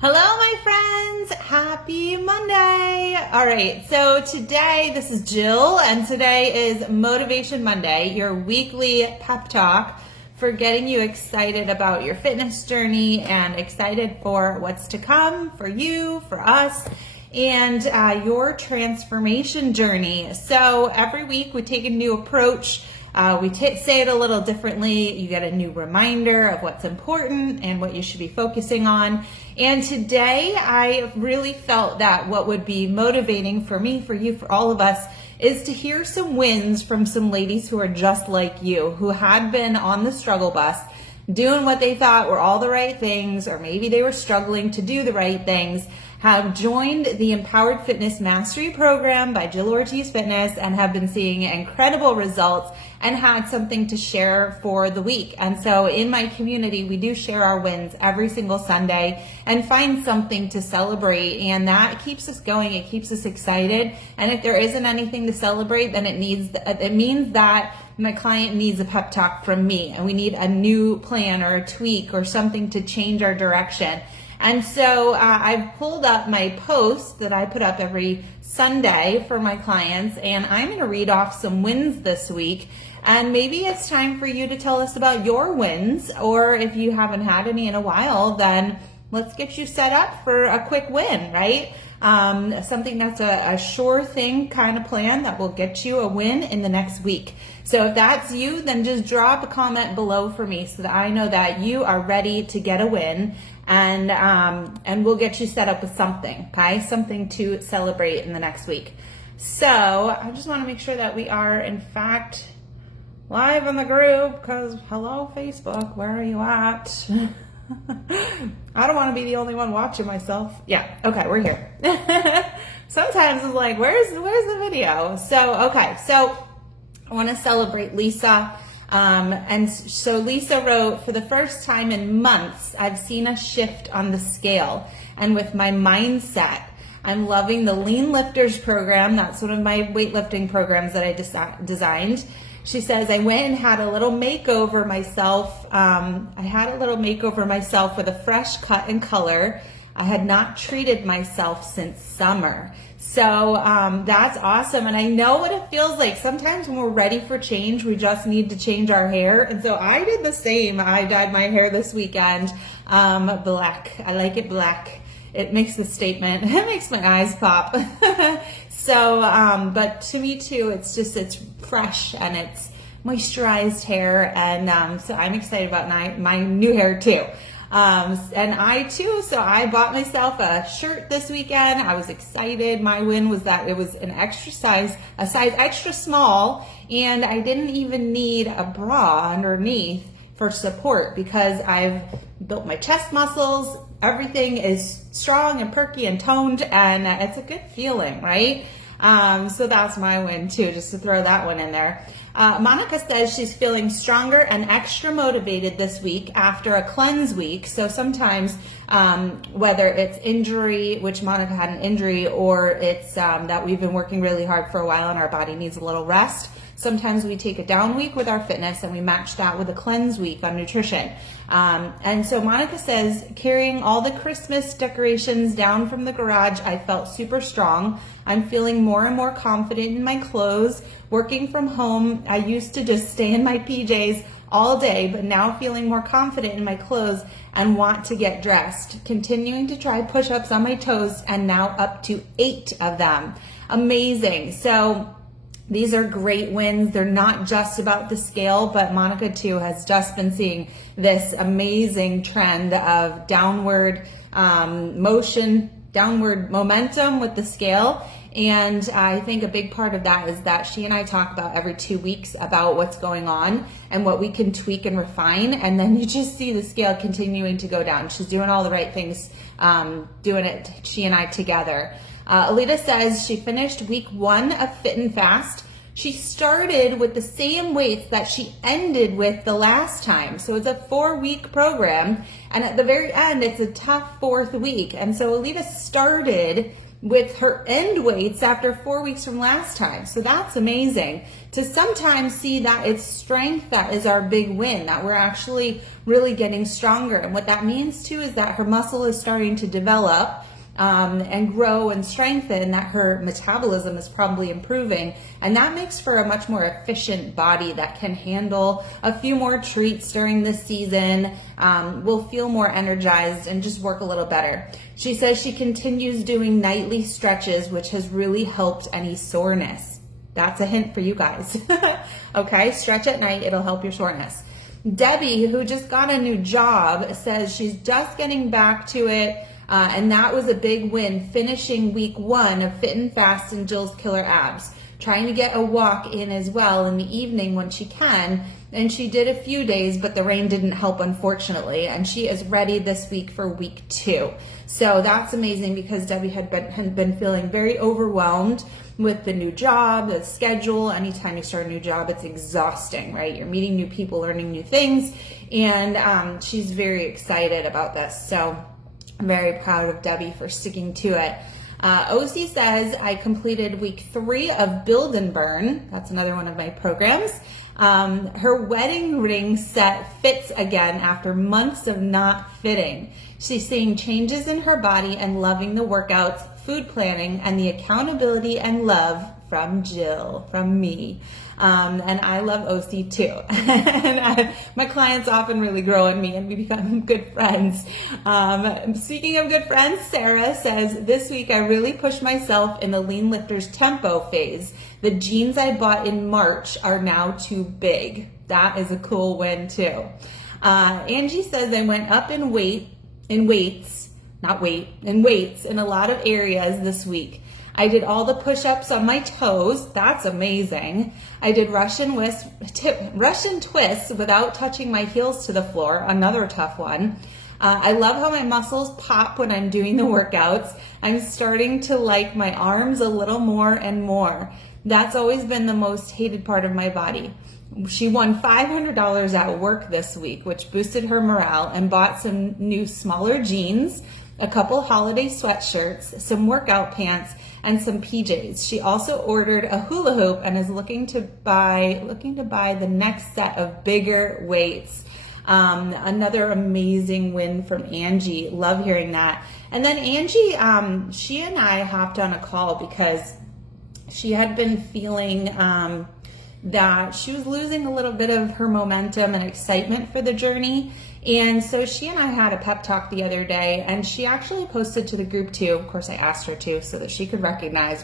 Hello, my friends. Happy Monday. All right, so today, this is Jill, and today is Motivation Monday, your weekly pep talk for getting you excited about your fitness journey and excited for what's to come for you, for us, and your transformation journey. So every week we take a new approach. We say it a little differently. You get a new reminder of what's important and what you should be focusing on. And today I really felt that what would be motivating for me, for you, for all of us, is to hear some wins from some ladies who are just like you, who had been on the struggle bus, doing what they thought were all the right things, or maybe they were struggling to do the right things, have joined the Empowered Fitness Mastery Program by Jill Ortiz Fitness and have been seeing incredible results and had something to share for the week. And so in my community, we do share our wins every single Sunday and find something to celebrate. And that keeps us going. It keeps us excited. And if there isn't anything to celebrate, then it means that my client needs a pep talk from me and we need a new plan or a tweak or something to change our direction. And so I've pulled up my post that I put up every Sunday for my clients, and I'm going to read off some wins this week. And maybe it's time for you to tell us about your wins, or if you haven't had any in a while, then let's get you set up for a quick win, right? Something that's a sure thing kind of plan that will get you a win in the next week. So if that's you, then just drop a comment below for me so that I know that you are ready to get a win, and we'll get you set up with something, okay? Something to celebrate in the next week. So I just want to make sure that we are, in fact, live in the group, because hello, Facebook, where are you at? I don't want to be the only one watching myself. Yeah, okay, we're here. Sometimes it's like, where's the video? So, okay, so I want to celebrate Lisa. And so Lisa wrote, for the first time in months, I've seen a shift on the scale. And with my mindset, I'm loving the Lean Lifters program. That's one of my weightlifting programs that I designed. She says, I went and had a little makeover myself. With a fresh cut and color. I had not treated myself since summer. So that's awesome. And I know what it feels like. Sometimes when we're ready for change, we just need to change our hair. And so I did the same. I dyed my hair this weekend black. I like it black. It makes the statement. It makes my eyes pop. So, but to me too, it's fresh and it's moisturized hair. And so I'm excited about my new hair too. And I too, so I bought myself a shirt this weekend. I was excited. My win was that it was a size extra small, and I didn't even need a bra underneath for support because I've built my chest muscles. Everything is strong and perky and toned, and it's a good feeling, right? So that's my win too, just to throw that one in there. Monica says she's feeling stronger and extra motivated this week after a cleanse week. So sometimes, whether it's injury, which Monica had an injury, or it's that we've been working really hard for a while and our body needs a little rest, sometimes we take a down week with our fitness and we match that with a cleanse week on nutrition. And so Monica says, carrying all the Christmas decorations down from the garage, I felt super strong. I'm feeling more and more confident in my clothes. Working from home, I used to just stay in my PJs all day, but now feeling more confident in my clothes and want to get dressed. Continuing to try push-ups on my toes and now up to 8 of them. Amazing. So these are great wins. They're not just about the scale, but Monica too has just been seeing this amazing trend of downward momentum with the scale. And I think a big part of that is that she and I talk about every 2 weeks about what's going on and what we can tweak and refine. And then you just see the scale continuing to go down. She's doing all the right things, doing it, she and I together. Alita says she finished week 1 of Fit and Fast. She started with the same weights that she ended with the last time. So it's a 4-week program. And at the very end, it's a tough 4th week. And so Alita started with her end weights after 4 weeks from last time. So that's amazing to sometimes see that it's strength that is our big win, that we're actually really getting stronger. And what that means too is that her muscle is starting to develop and grow and strengthen, that her metabolism is probably improving. And that makes for a much more efficient body that can handle a few more treats during the season, will feel more energized and just work a little better. She says she continues doing nightly stretches, which has really helped any soreness. That's a hint for you guys. Okay, stretch at night, it'll help your soreness. Debbie, who just got a new job, says she's just getting back to it. And that was a big win, finishing week 1 of Fit and Fast and Jill's Killer Abs, trying to get a walk in as well in the evening when she can. And she did a few days, but the rain didn't help, unfortunately. And she is ready this week for week 2. So that's amazing, because Debbie had been feeling very overwhelmed with the new job, the schedule. Anytime you start a new job, it's exhausting, right? You're meeting new people, learning new things. And she's very excited about this. So I'm very proud of Debbie for sticking to it. OC says, I completed week 3 of Build and Burn. That's another one of my programs. Her wedding ring set fits again after months of not fitting. She's seeing changes in her body and loving the workouts, food planning, and the accountability and love from Jill, from me. And I love OC too. And my clients often really grow on me, and we become good friends. Speaking of good friends, Sarah says, this week I really pushed myself in the Lean Lifters tempo phase. The jeans I bought in March are now too big. That is a cool win too. Angie says, I went up in weights in a lot of areas this week. I did all the push-ups on my toes. That's amazing. I did Russian twists without touching my heels to the floor. Another tough one. I love how my muscles pop when I'm doing the workouts. I'm starting to like my arms a little more and more. That's always been the most hated part of my body. She won $500 at work this week, which boosted her morale, and bought some new smaller jeans, a couple holiday sweatshirts, some workout pants, and some PJs. She also ordered a hula hoop and is looking to buy the next set of bigger weights. Another amazing win from Angie. Love hearing that. And then Angie, she and I hopped on a call because she had been feeling that she was losing a little bit of her momentum and excitement for the journey. And so she and I had a pep talk the other day, and she actually posted to the group too. Of course, I asked her to, so that she could recognize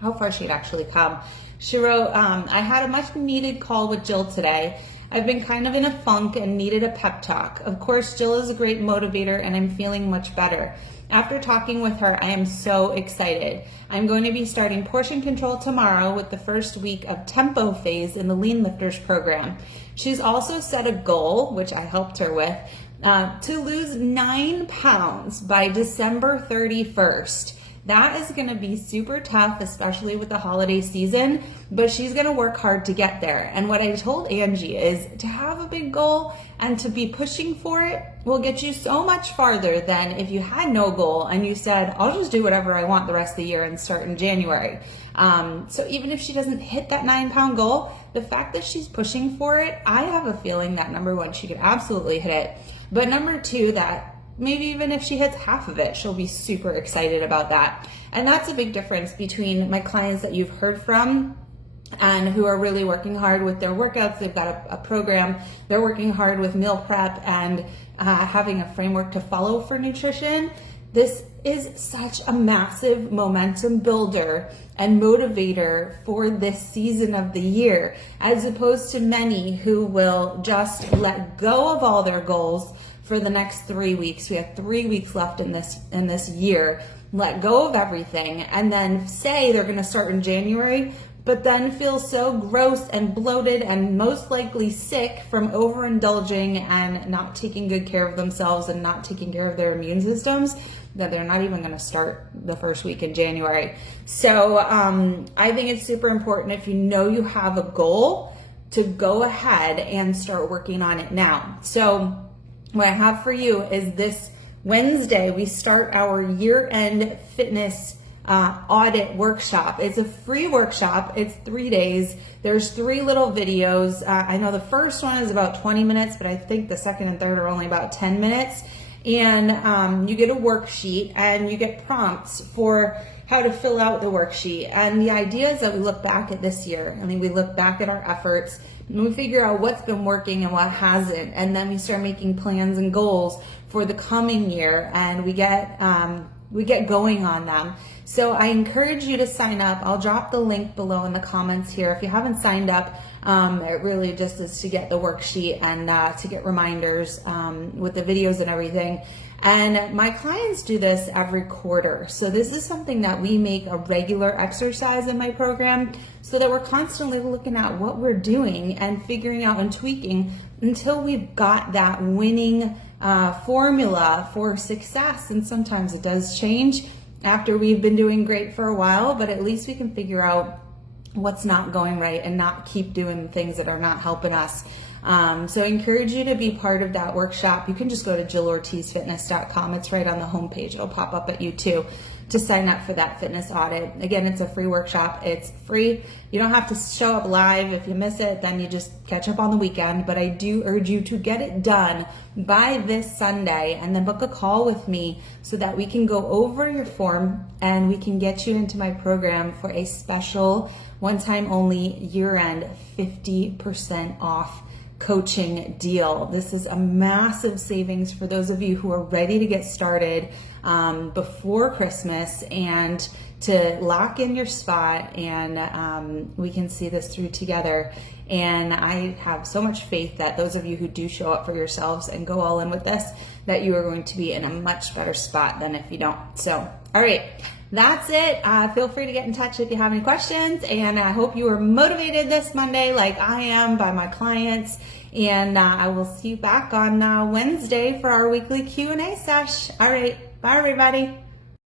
how far she had actually come. She wrote, I had a much needed call with Jill today. I've been kind of in a funk and needed a pep talk. Of course, Jill is a great motivator, and I'm feeling much better. After talking with her, I am so excited. I'm going to be starting portion control tomorrow with the first week of tempo phase in the Lean Lifters program. She's also set a goal, which I helped her with, to lose 9 pounds by December 31st. That is going to be super tough, especially with the holiday season, but she's going to work hard to get there. And what I told Angie is to have a big goal and to be pushing for it will get you so much farther than if you had no goal and you said, I'll just do whatever I want the rest of the year and start in January. So even if she doesn't hit that 9-pound goal, the fact that she's pushing for it, I have a feeling that number 1, she could absolutely hit it. But number 2, that maybe even if she hits half of it, she'll be super excited about that. And that's a big difference between my clients that you've heard from and who are really working hard with their workouts. They've got a program. They're working hard with meal prep and having a framework to follow for nutrition. This is such a massive momentum builder and motivator for this season of the year, as opposed to many who will just let go of all their goals for the next 3 weeks. We have 3 weeks left in this year. Let go of everything and then say they're going to start in January, but then feel so gross and bloated and most likely sick from overindulging and not taking good care of themselves and not taking care of their immune systems that they're not even going to start the first week in January. So I think it's super important, if you know you have a goal, to go ahead and start working on it now. So what I have for you is this Wednesday, we start our year-end fitness audit workshop. It's a free workshop. It's 3 days. There's 3 little videos. I know the first one is about 20 minutes, but I think the second and third are only about 10 minutes. And you get a worksheet and you get prompts for how to fill out the worksheet. And the idea is that we look back at this year. I mean, we look back at our efforts and we figure out what's been working and what hasn't. And then we start making plans and goals for the coming year, and we get going on them. So I encourage you to sign up. I'll drop the link below in the comments here. If you haven't signed up, it really just is to get the worksheet and to get reminders with the videos and everything. And my clients do this every quarter. So this is something that we make a regular exercise in my program so that we're constantly looking at what we're doing and figuring out and tweaking until we've got that winning formula for success. And sometimes it does change after we've been doing great for a while, but at least we can figure out what's not going right and not keep doing things that are not helping us. So I encourage you to be part of that workshop. You can just go to JillOrtizFitness.com. It's right on the homepage. It'll pop up at you too to sign up for that fitness audit. Again, it's a free workshop. It's free. You don't have to show up live. If you miss it, then you just catch up on the weekend. But I do urge you to get it done by this Sunday and then book a call with me so that we can go over your form and we can get you into my program for a special one-time only year-end 50% off coaching deal. This is a massive savings for those of you who are ready to get started before Christmas and to lock in your spot, and we can see this through together. And I have so much faith that those of you who do show up for yourselves and go all in with this, that you are going to be in a much better spot than if you don't. So, all right. That's it. Feel free to get in touch if you have any questions, and I hope you are motivated this Monday like I am by my clients, and I will see you back on Wednesday for our weekly Q&A sesh. All right. Bye, everybody.